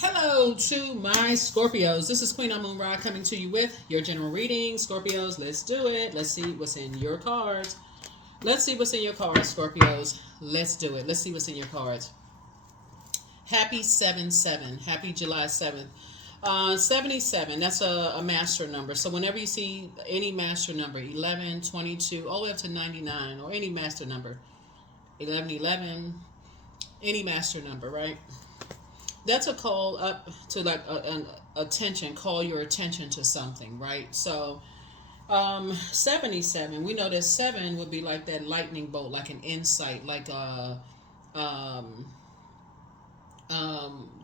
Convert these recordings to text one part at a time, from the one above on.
Hello to my Scorpios. This is Queen Amun Ra coming to you with your general reading. Scorpios, let's do it. Let's see what's in your cards. Let's see what's in your cards, Scorpios. Let's do it. Let's see what's in your cards. Happy 7-7. Happy July 7th. 77, that's a master number. So whenever you see any master number, 11, 22, all the way up to 99, or any master number, 1111, any master number, right? That's a call up to like an attention, call your attention to something, right? So 77, we know that 7 would be like that lightning bolt, like an insight, like um,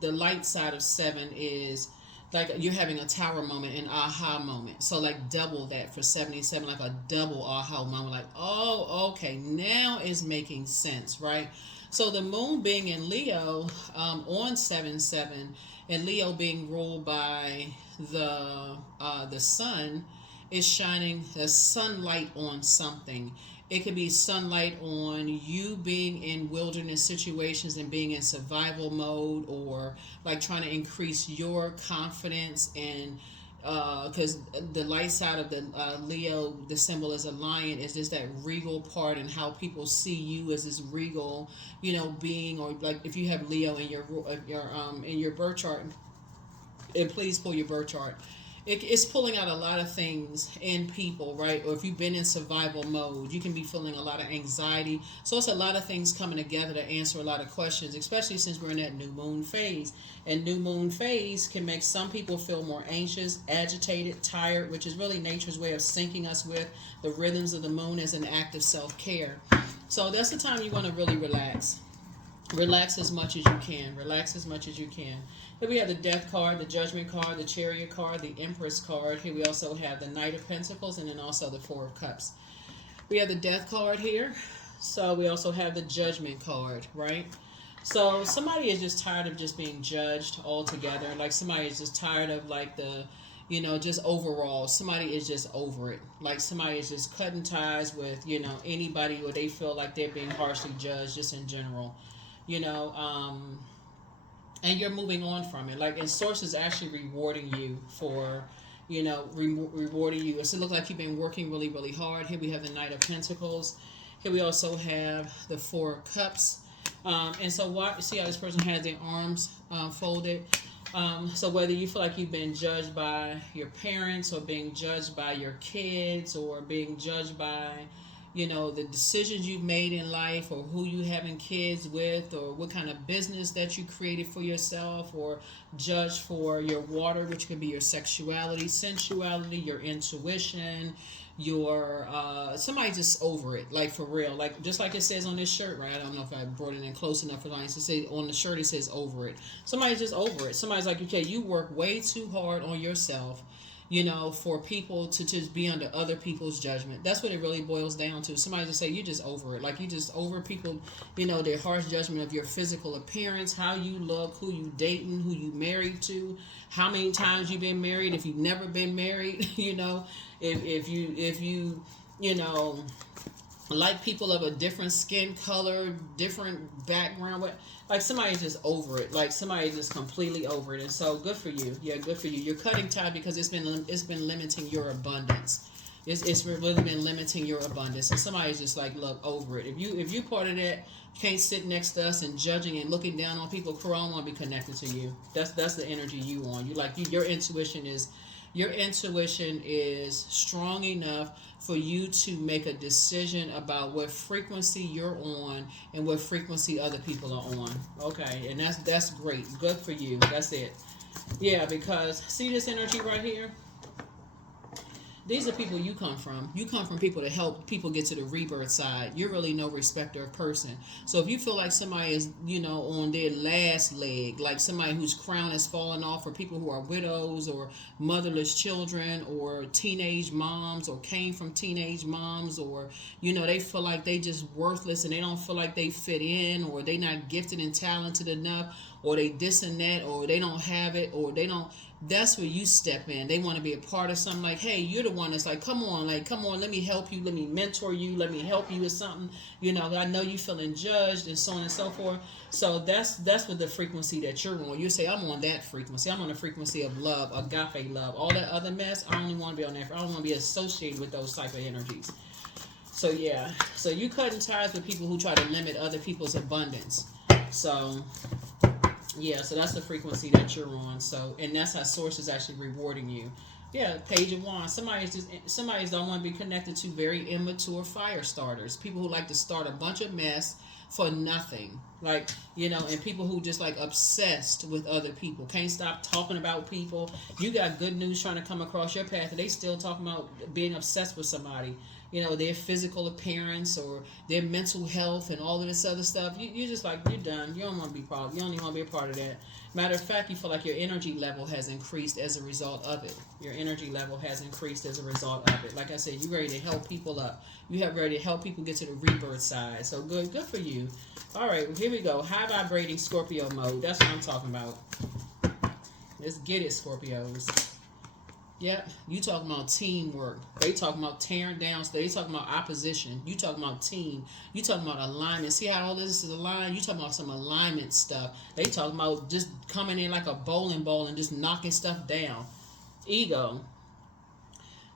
the light side of 7 is like you're having a tower moment, an aha moment. So like double that for 77, like a double aha moment, like, oh, okay, now is making sense, right? So the moon being in Leo on 7-7, and Leo being ruled by the sun, is shining the sunlight on something. It could be sunlight on you being in wilderness situations and being in survival mode, or like trying to increase your confidence. And because the light side of the Leo, the symbol is a lion, is just that regal part, and how people see you as this regal, being. Or like if you have Leo in your birth chart, and please pull your birth chart. It's pulling out a lot of things in people, right? Or if you've been in survival mode, you can be feeling a lot of anxiety. So it's a lot of things coming together to answer a lot of questions, especially since we're in that new moon phase. And new moon phase can make some people feel more anxious, agitated, tired, which is really nature's way of syncing us with the rhythms of the moon as an act of self-care. So that's the time you want to really relax. Relax as much as you can. Relax as much as you can. Here we have the Death card, the Judgment card, the Chariot card, the Empress card. Here we also have the Knight of Pentacles, and then also the Four of Cups. We have the Death card here. So we also have the Judgment card, right? So somebody is just tired of just being judged altogether. Like somebody is just tired of like just overall, somebody is just over it. Like somebody is just cutting ties with, anybody, or they feel like they're being harshly judged just in general. you know um and you're moving on from it, like, and source is actually rewarding you for rewarding you. It looks like you've been working really, really hard. Here we have the Knight of Pentacles. Here we also have the Four of Cups. And so see how this person has their arms folded. So whether you feel like you've been judged by your parents, or being judged by your kids, or being judged by the decisions you've made in life, or who you having kids with, or what kind of business that you created for yourself, or judged for your water, which could be your sexuality, sensuality, your intuition, your somebody just over it, like for real, like just like it says on this shirt, right? I don't know if I brought it in close enough for audience to say on the shirt it says over it. Somebody's just over it. Somebody's like, okay, you work way too hard on yourself, for people to just be under other people's judgment. That's what it really boils down to. Somebody just say you just over it, like you just over people, their harsh judgment of your physical appearance, how you look, who you dating, who you married to, how many times you've been married, if you've never been married, if you like people of a different skin color, different background, like somebody's just over it, like somebody's just completely over it. And so good for you. Yeah, good for you. You're cutting time because it's been limiting your abundance. It's really been limiting your abundance. And somebody's just like, look, over it. If you part of that, can't sit next to us and judging and looking down on people, I don't want to be connected to you. That's the energy you want. Your intuition is strong enough for you to make a decision about what frequency you're on and what frequency other people are on. Okay, and that's great. Good for you. That's it. Yeah, because see this energy right here? These are people you come from. You come from people to help people get to the rebirth side. You're really no respecter of person. So if you feel like somebody is, on their last leg, like somebody whose crown has fallen off, or people who are widows or motherless children, or teenage moms, or came from teenage moms, or, they feel like they just worthless and they don't feel like they fit in, or they not gifted and talented enough, or they this and that, or they don't have it, or they don't. That's where you step in. They want to be a part of something. Like, hey, you're the one that's like, come on, let me help you, let me mentor you, let me help you with something. I know you feeling judged and so on and so forth. So that's what the frequency that you're on. You say, I'm on that frequency. I'm on the frequency of love, agape love. All that other mess, I only want to be on that. I don't want to be associated with those type of energies. So yeah, so you cutting ties with people who try to limit other people's abundance. So yeah, so that's the frequency that you're on. So, and that's how source is actually rewarding you. Yeah, Page of Wands. Somebody's don't want to be connected to very immature fire starters. People who like to start a bunch of mess for nothing. Like, and people who just like obsessed with other people. Can't stop talking about people. You got good news trying to come across your path and they still talking about being obsessed with somebody. Their physical appearance or their mental health and all of this other stuff. You just like, you're done. You don't want to be part. You don't even want to be a part of that. Matter of fact, you feel like your energy level has increased as a result of it. Your energy level has increased as a result of it. Like I said, you're ready to help people up. You have ready to help people get to the rebirth side. So good for you. All right, well, here we go. High vibrating Scorpio mode. That's what I'm talking about. Let's get it, Scorpios. Yep, you talking about teamwork. They talking about tearing down. They talking about opposition. You talking about team. You talking about alignment. See how all this is aligned? You talking about some alignment stuff. They talking about just coming in like a bowling ball and just knocking stuff down. Ego.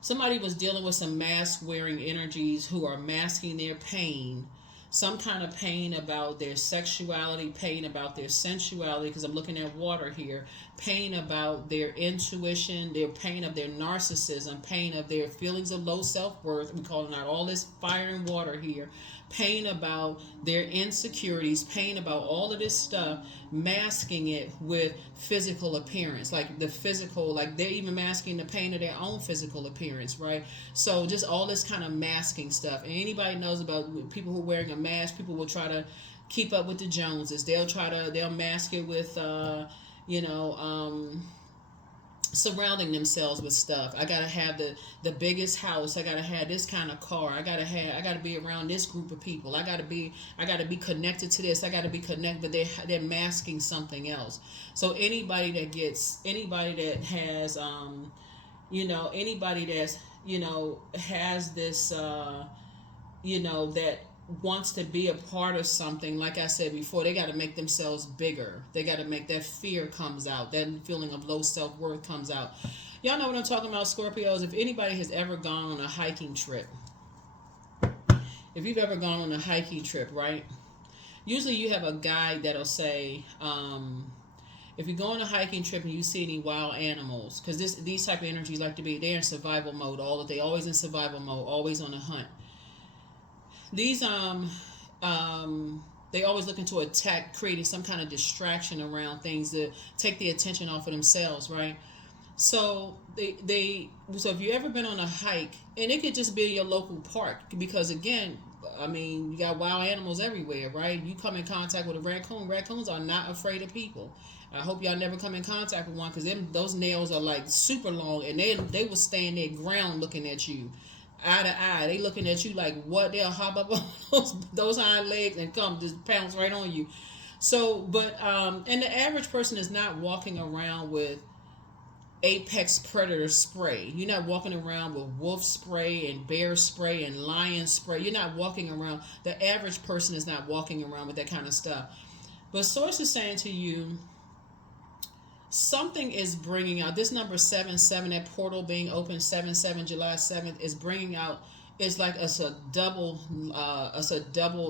Somebody was dealing with some mask wearing energies who are masking their pain. Some kind of pain about their sexuality, pain about their sensuality, because I'm looking at water here, pain about their intuition, their pain of their narcissism, pain of their feelings of low self-worth. We're calling out all this fire and water here. Pain about their insecurities, pain about all of this stuff, masking it with physical appearance. Like the physical, like they're even masking the pain of their own physical appearance, right? So just all this kind of masking stuff. And anybody knows about people who are wearing a mask, people will try to keep up with the Joneses. They'll mask it with, surrounding themselves with stuff. I gotta have the biggest house. I gotta have this kind of car. I gotta be around this group of people. I gotta be connected to this. I gotta be connected, but they're masking something else. So anybody that has anybody that's has this that wants to be a part of something, like I said before, they got to make themselves bigger. They got to make that fear comes out, that feeling of low self-worth comes out. Y'all know what I'm talking about, Scorpios. If anybody has ever gone on a hiking trip, if you've ever gone on a hiking trip, right, usually you have a guide that'll say, if you go on a hiking trip and you see any wild animals, because these type of energies like to be, they're in survival mode, they always in survival mode, always on a hunt. These they always looking to attack, creating some kind of distraction around things to take the attention off of themselves, right? So so if you ever been on a hike, and it could just be in your local park, because again, I mean, you got wild animals everywhere, right? You come in contact with a raccoon. Raccoons are not afraid of people. I hope y'all never come in contact with one, because those nails are like super long, and they will stay in their ground looking at you. Eye to eye, they looking at you like what? They'll hop up on those hind legs and come just pounce right on you. So, but and the average person is not walking around with apex predator spray. You're not walking around with wolf spray and bear spray and lion spray. You're not walking around. The average person is not walking around with that kind of stuff. But source is saying to you, something is bringing out this number 77, that portal being open 7/7 July 7th is bringing out, it's like it's a double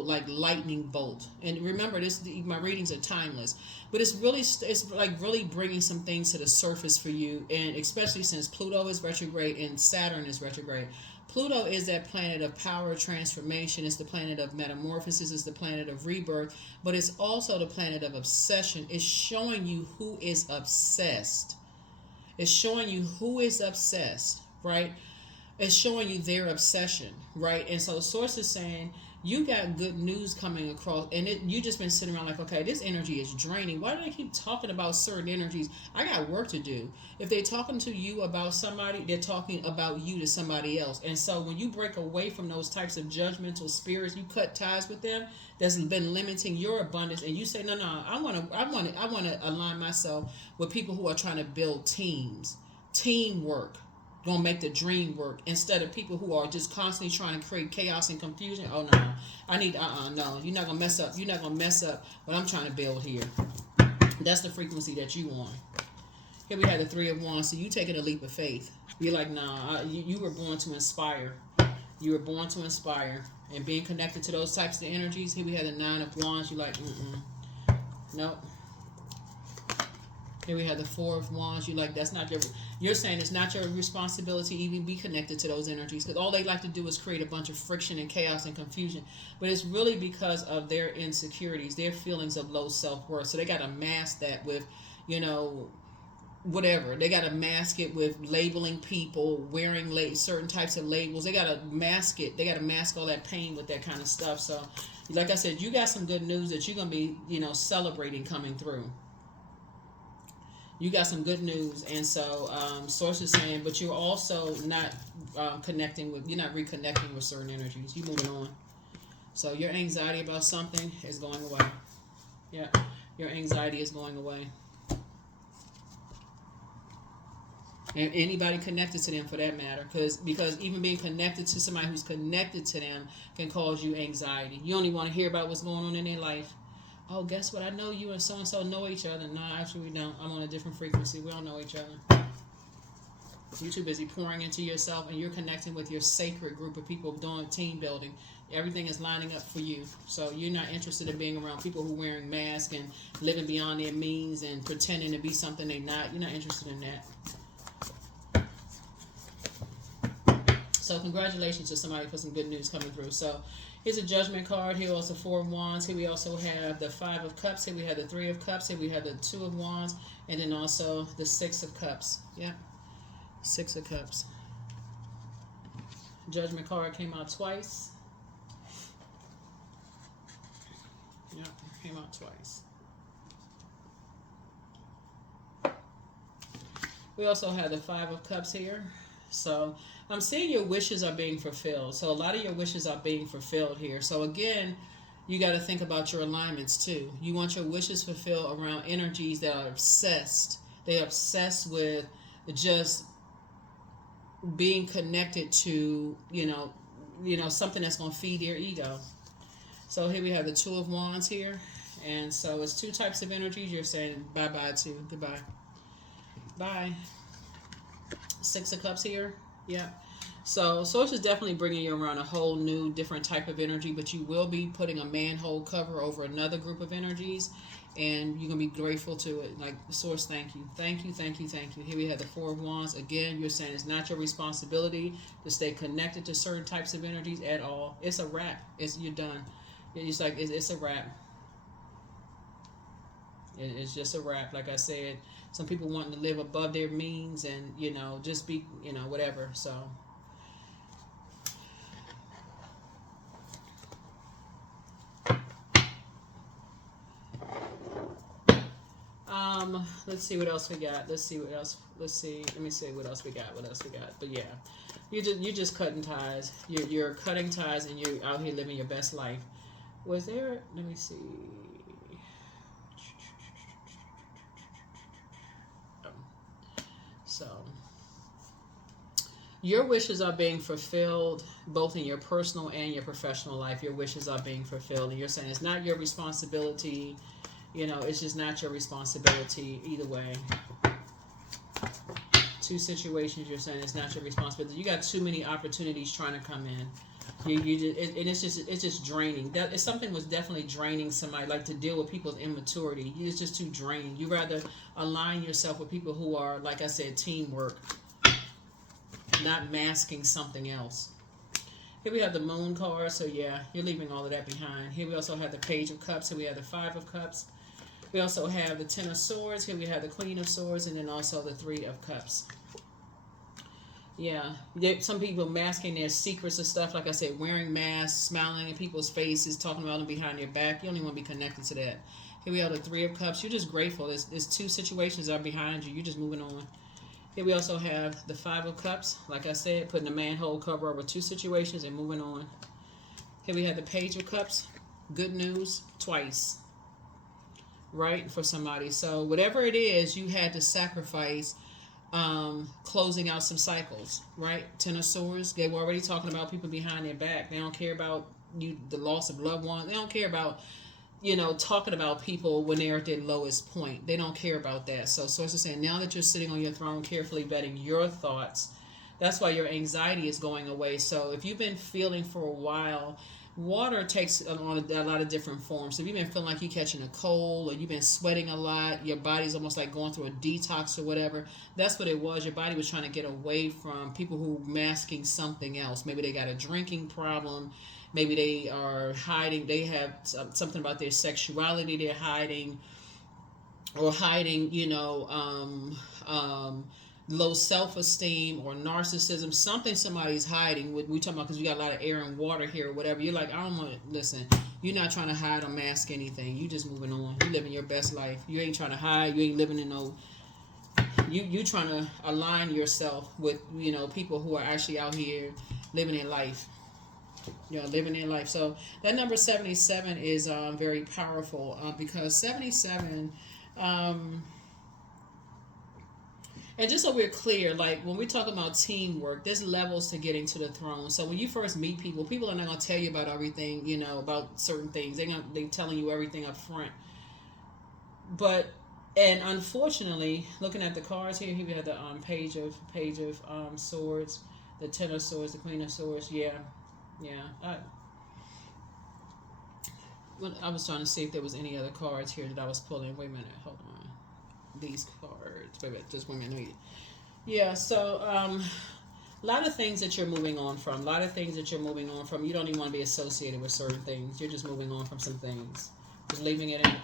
like lightning bolt. And remember, my readings are timeless, but it's like really bringing some things to the surface for you, and especially since Pluto is retrograde and Saturn is retrograde. Pluto is that planet of power, transformation. It's the planet of metamorphosis. It's the planet of rebirth. But it's also the planet of obsession. It's showing you who is obsessed. It's showing you who is obsessed, right? It's showing you their obsession, right? And so Source is saying, you got good news coming across, and you just been sitting around like, okay, this energy is draining. Why do they keep talking about certain energies? I got work to do. If they're talking to you about somebody, they're talking about you to somebody else. And so when you break away from those types of judgmental spirits, you cut ties with them that's been limiting your abundance, and you say, no, no, I want to align myself with people who are trying to build teamwork, gonna make the dream work, instead of people who are just constantly trying to create chaos and confusion. Oh no, I need no, you're not gonna mess up. You're not gonna mess up what I'm trying to build here. That's the frequency that you want. Here we have the Three of Wands. So you taking a leap of faith. You're like, nah, you were born to inspire. You were born to inspire, and being connected to those types of energies. Here we have the Nine of Wands. You're like, nope. Here we have the Four of Wands. You're like, that's not your. You're saying it's not your responsibility to even be connected to those energies, because all they like to do is create a bunch of friction and chaos and confusion. But it's really because of their insecurities, their feelings of low self-worth. So they got to mask that with, whatever. They got to mask it with labeling people, wearing certain types of labels. They got to mask it. They got to mask all that pain with that kind of stuff. So, like I said, you got some good news that you're going to be, celebrating coming through. You got some good news, and so source is saying, but you're also not you're not reconnecting with certain energies. You're moving on. So your anxiety about something is going away. Yeah, your anxiety is going away. And anybody connected to them, for that matter, because even being connected to somebody who's connected to them can cause you anxiety. You only want to hear about what's going on in their life. Oh, guess what? I know you and so-and-so know each other. No, actually we don't. I'm on a different frequency. We don't know each other. You're too busy pouring into yourself, and you're connecting with your sacred group of people doing team building. Everything is lining up for you. So you're not interested in being around people who are wearing masks and living beyond their means and pretending to be something they're not. You're not interested in that. So congratulations to somebody for some good news coming through. So here's a Judgment card. Here also Four of Wands. Here we also have the Five of Cups. Here we have the Three of Cups. Here we have the Two of Wands. And then also the Six of Cups. Yeah. Six of Cups. Judgment card came out twice. Yeah, came out twice. We also have the Five of Cups here. So I'm seeing your wishes are being fulfilled. So a lot of your wishes are being fulfilled here. So again, you got to think about your alignments too. You want your wishes fulfilled around energies that are obsessed. They're obsessed with just being connected to, something that's going to feed their ego. So here we have the Two of Wands here. And so it's two types of energies you're saying bye-bye to. Goodbye. Bye. Six of Cups here. Yeah. So source is definitely bringing you around a whole new different type of energy, but you will be putting a manhole cover over another group of energies, and you're going to be grateful to it. Like, source, thank you. Thank you, thank you, thank you. Here we have the Four of Wands. Again, you're saying it's not your responsibility to stay connected to certain types of energies at all. It's a wrap. You're done. It's like, it's a wrap. It's just a wrap. Like I said, some people wanting to live above their means and, just be, whatever. So, let's see what else we got. Let me see what else we got. But yeah, you're just cutting ties. You're cutting ties, and you're out here living your best life. Was there? Let me see. So, your wishes are being fulfilled both in your personal and your professional life. Your wishes are being fulfilled, and you're saying it's not your responsibility. It's just not your responsibility either way. Two situations you're saying it's not your responsibility. You got too many opportunities trying to come in. It's just draining. If something was definitely draining somebody, like to deal with people's immaturity. It's just too draining. You rather align yourself with people who are, like I said, teamwork, not masking something else. Here we have the Moon card. So yeah, you're leaving all of that behind. Here we also have the Page of Cups. Here we have the Five of Cups. We also have the Ten of Swords. Here we have the Queen of Swords, and then also the Three of Cups. Yeah, some people masking their secrets and stuff. Like I said, wearing masks, smiling in people's faces, talking about them behind their back. You don't even want to be connected to that. Here we have the Three of Cups. You're just grateful. There's two situations that are behind you. You're just moving on. Here we also have the Five of Cups. Like I said, putting a manhole cover over two situations and moving on. Here we have the Page of Cups. Good news twice, right, for somebody. So whatever it is, you had to sacrifice, closing out some cycles, right? Ten of Swords. They were already talking about people behind their back. They don't care about you, the loss of loved ones. They don't care about, talking about people when they're at their lowest point. They don't care about that. So Source is saying, now that you're sitting on your throne, carefully vetting your thoughts, that's why your anxiety is going away. So if you've been feeling for a while, water takes on a lot of different forms. So if you've been feeling like you're catching a cold, or you've been sweating a lot, your body's almost like going through a detox or whatever, that's what it was. Your body was trying to get away from people who masking something else. Maybe they got a drinking problem. Maybe they are hiding. They have something about their sexuality they're hiding, or hiding, low self-esteem or narcissism, something somebody's hiding. We talking about, because we got a lot of air and water here or whatever. You're like, I don't want to listen. You're not trying to hide or mask anything. You just moving on. You living your best life. You ain't trying to hide. You ain't living in no. You trying to align yourself with people who are actually out here living their life. Living their life. So that number 77 is very powerful, because 77. And just so we're clear, like when we talk about teamwork, there's levels to getting to the throne. So when you first meet people, people are not going to tell you about everything, about certain things. They're telling you everything up front. And unfortunately, looking at the cards here we have the page of swords, the Ten of Swords, the Queen of Swords. Yeah. I was trying to see if there was any other cards here that I was pulling. Wait a minute, hold on. These cards. Wait a minute, just 1 minute. Yeah, so a lot of things that you're moving on from. You don't even want to be associated with certain things. You're just moving on from some things. Just leaving it in the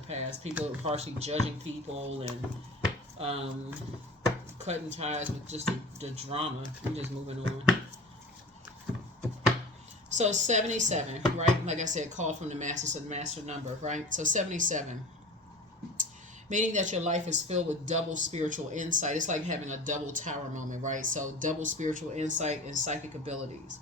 past. People harshly judging people and cutting ties with just the drama. You're just moving on. So 77, right? Like I said, call from the master, so the master number, right? So 77, meaning that your life is filled with double spiritual insight. It's like having a double tower moment, right? So double spiritual insight and psychic abilities.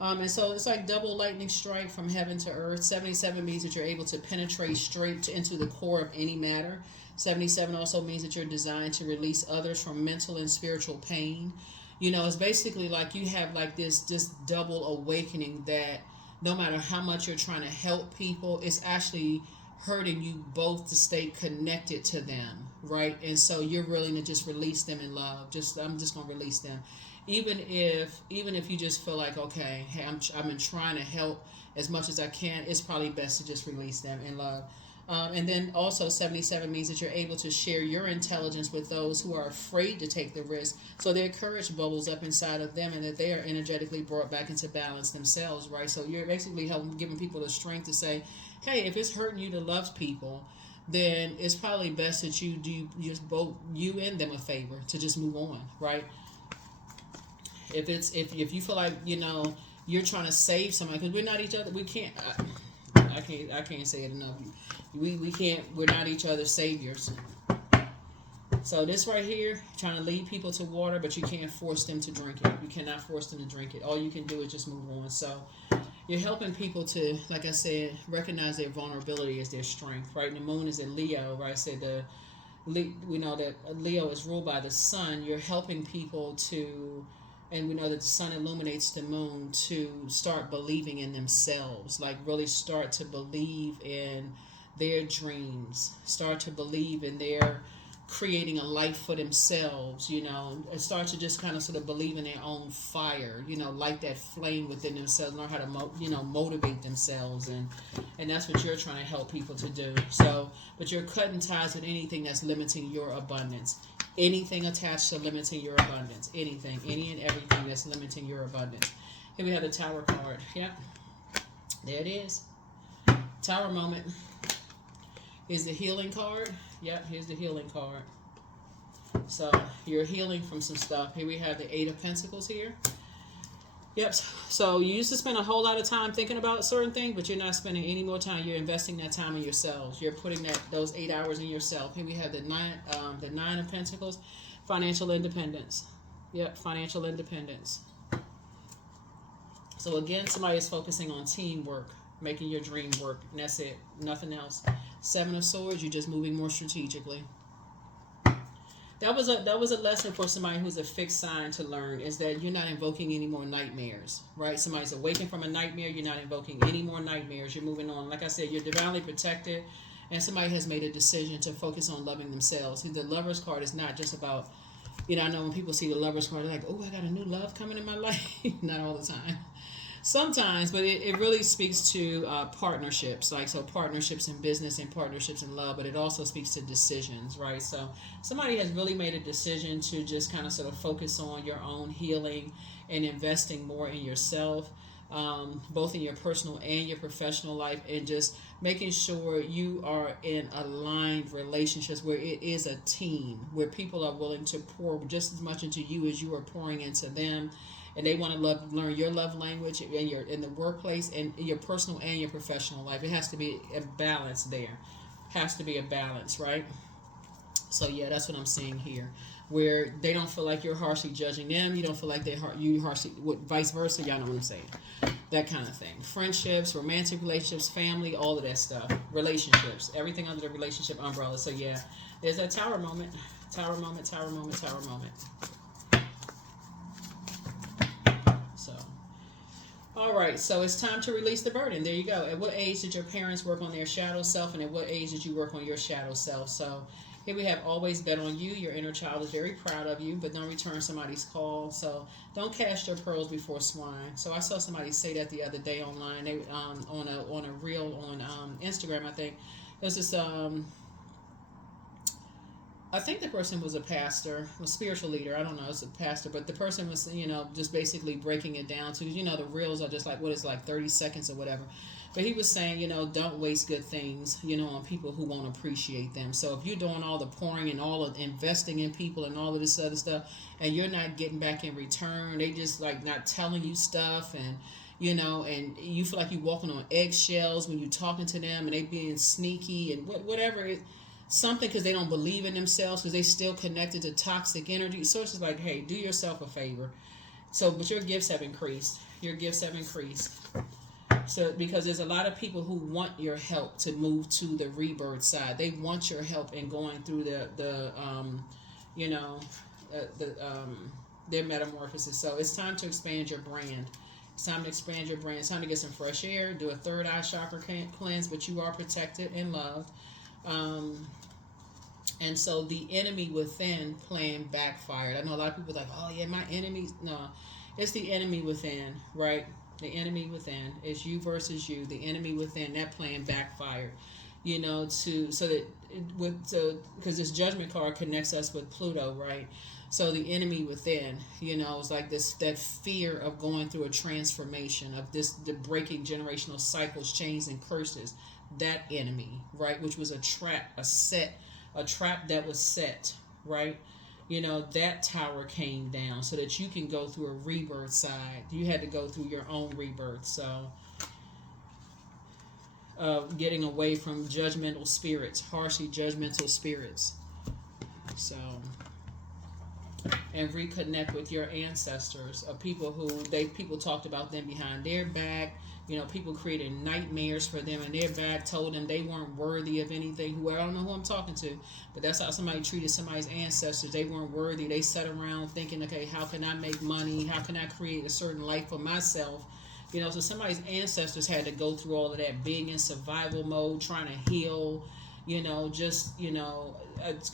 And so it's like double lightning strike from heaven to earth. 77 means that you're able to penetrate straight into the core of any matter. 77 also means that you're designed to release others from mental and spiritual pain. It's basically like you have like this double awakening that no matter how much you're trying to help people, it's actually hurting you both to stay connected to them, right? And so you're willing to just release them in love. I'm just gonna release them, even if you just feel like, okay, hey, I've been trying to help as much as I can. It's probably best to just release them in love. And then also 77 means that you're able to share your intelligence with those who are afraid to take the risk. So their courage bubbles up inside of them, and that they are energetically brought back into balance themselves, right? So you're basically giving people the strength to say, hey, if it's hurting you to love people, then it's probably best that you do just both you and them a favor to just move on, right? If you feel like you're trying to save somebody, because we're not each other, we can't. I can't say it enough. We can't. We're not each other's saviors. So this right here, trying to lead people to water, but you can't force them to drink it. You cannot force them to drink it. All you can do is just move on. So you're helping people to, like I said, recognize their vulnerability as their strength, right? And the moon is in Leo, right? I said we know that Leo is ruled by the sun. You're helping people to, and we know that the sun illuminates the moon, to start believing in themselves, like really start to believe in their dreams, start to believe in their creating a life for themselves, and start to just kind of sort of believe in their own fire, light that flame within themselves, learn how to motivate themselves, and that's what you're trying to help people to do. So, but you're cutting ties with anything that's limiting your abundance, anything attached to limiting your abundance, anything, any and everything that's limiting your abundance. Here we have the Tower card. Yep, there it is. Tower moment is the healing card. Yep, here's the healing card. So you're healing from some stuff. Here we have the Eight of Pentacles here. Yep. So you used to spend a whole lot of time thinking about certain things, but you're not spending any more time. You're investing that time in yourselves. You're putting those 8 hours in yourself. Here we have the Nine of Pentacles, financial independence. Yep, financial independence. So again, somebody is focusing on teamwork, making your dream work, and that's it. Nothing else. Seven of Swords, you're just moving more strategically. That was a lesson for somebody who's a fixed sign to learn, is that you're not invoking any more nightmares, right? Somebody's awakened from a nightmare, you're not invoking any more nightmares. You're moving on. Like I said, you're divinely protected, and somebody has made a decision to focus on loving themselves. The Lover's card is not just about, I know when people see the Lover's card, they're like, oh, I got a new love coming in my life. Not all the time. Sometimes, but it really speaks to partnerships, like so partnerships in business and partnerships in love, but it also speaks to decisions, right? So somebody has really made a decision to just kind of sort of focus on your own healing and investing more in yourself, both in your personal and your professional life, and just making sure you are in aligned relationships where it is a team, where people are willing to pour just as much into you as you are pouring into them. And they want to learn your love language in the workplace and in your personal and your professional life. It has to be a balance there. Has to be a balance, right? So yeah, that's what I'm seeing here, where they don't feel like you're harshly judging them. You don't feel like you harshly, vice versa. Y'all know what I'm saying? That kind of thing. Friendships, romantic relationships, family, all of that stuff. Relationships, everything under the relationship umbrella. So yeah, there's that tower moment. Tower moment, tower moment, tower moment. All right, so it's time to release the burden. There you go. At what age did your parents work on their shadow self, and at what age did you work on your shadow self? So here we have always bet on you. Your inner child is very proud of you, but don't return somebody's call. So don't cast your pearls before swine. So I saw somebody say that the other day online. They on a reel on Instagram, I think. It was this I think the person was a pastor, a spiritual leader. I don't know, it's a pastor, but the person was, just basically breaking it down to, the reels are just like, what is like 30 seconds or whatever. But he was saying, don't waste good things, on people who won't appreciate them. So if you're doing all the pouring and all of investing in people and all of this other stuff, and you're not getting back in return, they just like not telling you stuff, and and you feel like you're walking on eggshells when you're talking to them, and they being sneaky and whatever it. Something because they don't believe in themselves, because they still connected to toxic energy. So it's just like, hey, do yourself a favor. So, but your gifts have increased. Your gifts have increased. So, because there's a lot of people who want your help to move to the rebirth side. They want your help in going through their metamorphosis. So it's time to expand your brand. It's time to expand your brand. It's time to get some fresh air. Do a third eye chakra cleanse, but you are protected and loved. And so the enemy within plan backfired. I know a lot of people are like, oh yeah, my enemies. No, it's the enemy within, right? The enemy within is you versus you. The enemy within, that plan backfired. Because this judgment card connects us with Pluto, right? So the enemy within, is like that fear of going through a transformation of the breaking generational cycles, chains, and curses. That enemy, right, which was a trap that was set, right? That tower came down so that you can go through a rebirth side. You had to go through your own rebirth. So getting away from judgmental spirits, harshly judgmental spirits. So, and reconnect with your ancestors, of people people talked about them behind their back. People created nightmares for them in their back, told them they weren't worthy of anything. I don't know who I'm talking to, but that's how somebody treated somebody's ancestors. They weren't worthy. They sat around thinking, okay, how can I make money? How can I create a certain life for myself? So somebody's ancestors had to go through all of that, being in survival mode, trying to heal, it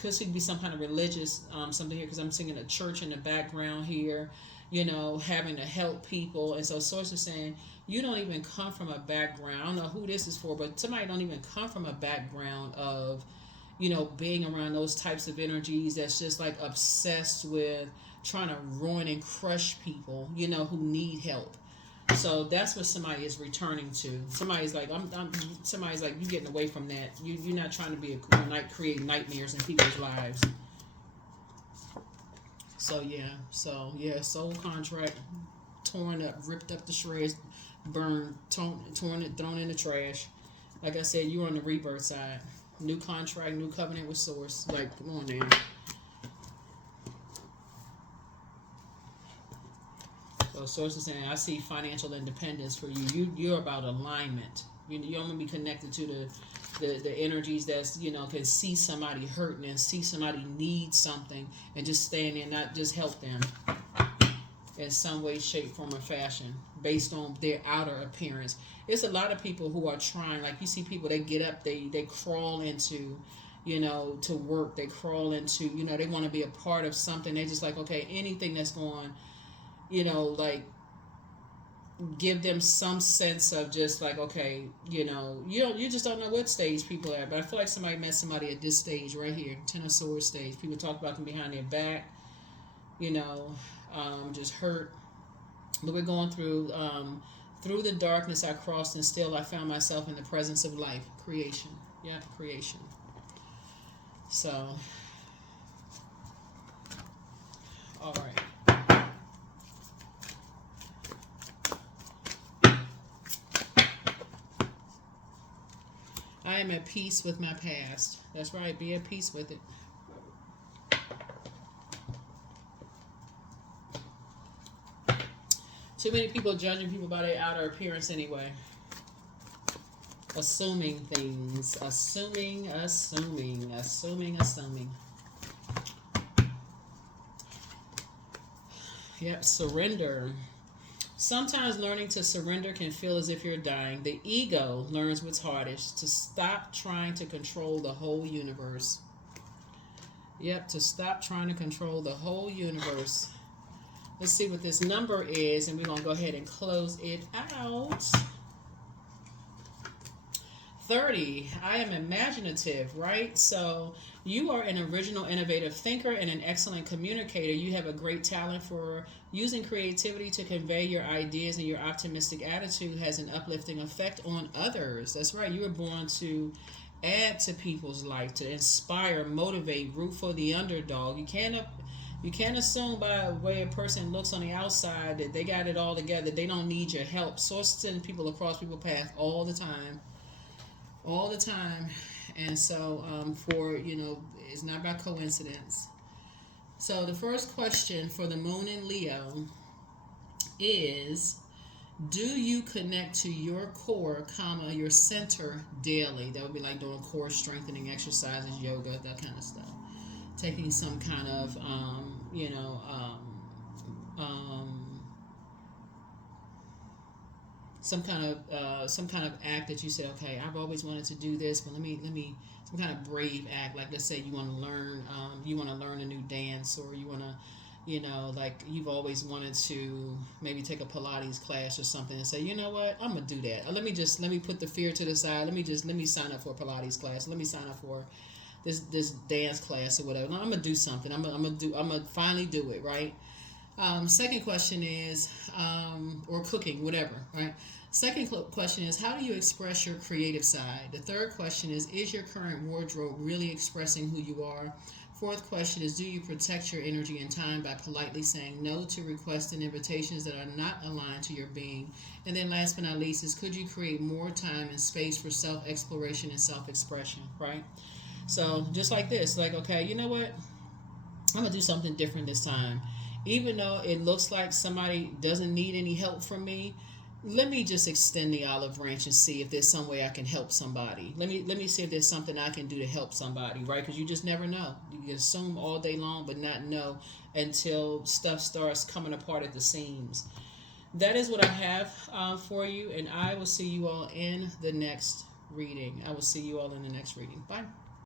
could be some kind of religious something here, because I'm singing a church in the background here, having to help people. And so sources saying, you don't even come from a background, I don't know who this is for, but somebody don't even come from a background of, being around those types of energies that's just like obsessed with trying to ruin and crush people, who need help. So that's what somebody is returning to. Somebody's like, somebody's like, you getting away from that. You're not trying to be create nightmares in people's lives. So yeah, soul contract torn up, ripped up the shreds, burned, torn it, thrown in the trash. Like I said, you were on the rebirth side. New contract, new covenant with source. Like, come on now. So source is saying, I see financial independence for you. You're about alignment. You're going to be connected to the energies that's, can see somebody hurting and see somebody need something and just stand there, not just help them in some way, shape, form, or fashion based on their outer appearance. It's a lot of people who are trying, like you see people, they get up, they crawl into, to work. They crawl into, they want to be a part of something. They're just like, okay, anything that's going, like give them some sense of just like, okay, you just don't know what stage people are at. But I feel like somebody met somebody at this stage right here, Ten of Swords stage. People talk about them behind their back, just hurt. But we're going through the darkness I crossed, and still I found myself in the presence of life, creation. Yeah, creation. So, all right. I am at peace with my past. That's right. Be at peace with it. Too many people judging people by their outer appearance anyway. Assuming things. Assuming. Yep, surrender. Sometimes learning to surrender can feel as if you're dying. The ego learns what's hardest, to stop trying to control the whole universe. Yep, to stop trying to control the whole universe. Let's see what this number is, and we're going to go ahead and close it out. 30. I am imaginative, right? So you are an original, innovative thinker and an excellent communicator. You have a great talent for using creativity to convey your ideas, and your optimistic attitude has an uplifting effect on others. That's right. You were born to add to people's life, to inspire, motivate, root for the underdog. You can't assume by the way a person looks on the outside that they got it all together. They don't need your help. Source sends people across people's path all the time. And so it's not by coincidence. So the first question for the moon in Leo is, do you connect to your core, your center daily? That would be like doing core strengthening exercises, yoga, that kind of stuff. Taking some kind of some kind of act that you say, okay, I've always wanted to do this, but let me some kind of brave act. Like, let's say you want to learn a new dance, or you want to, like you've always wanted to maybe take a Pilates class or something, and say, you know what, I'm gonna do that. Let me put the fear to the side. Let me sign up for a Pilates class. Let me sign up for this dance class or whatever. No, I'm gonna do something. I'm gonna finally do it, right? Second question is, or cooking, whatever, right? Second question is, how do you express your creative side? The third question is your current wardrobe really expressing who you are? Fourth question is, do you protect your energy and time by politely saying no to requests and invitations that are not aligned to your being? And then last but not least is, could you create more time and space for self-exploration and self-expression, right? So just like this, like, okay, you know what? I'm going to do something different this time. Even though it looks like somebody doesn't need any help from me, let me just extend the olive branch and see if there's some way I can help somebody. Let me see if there's something I can do to help somebody, right? Because you just never know. You can assume all day long, but not know until stuff starts coming apart at the seams. That is what I have for you, and I will see you all in the next reading. Bye.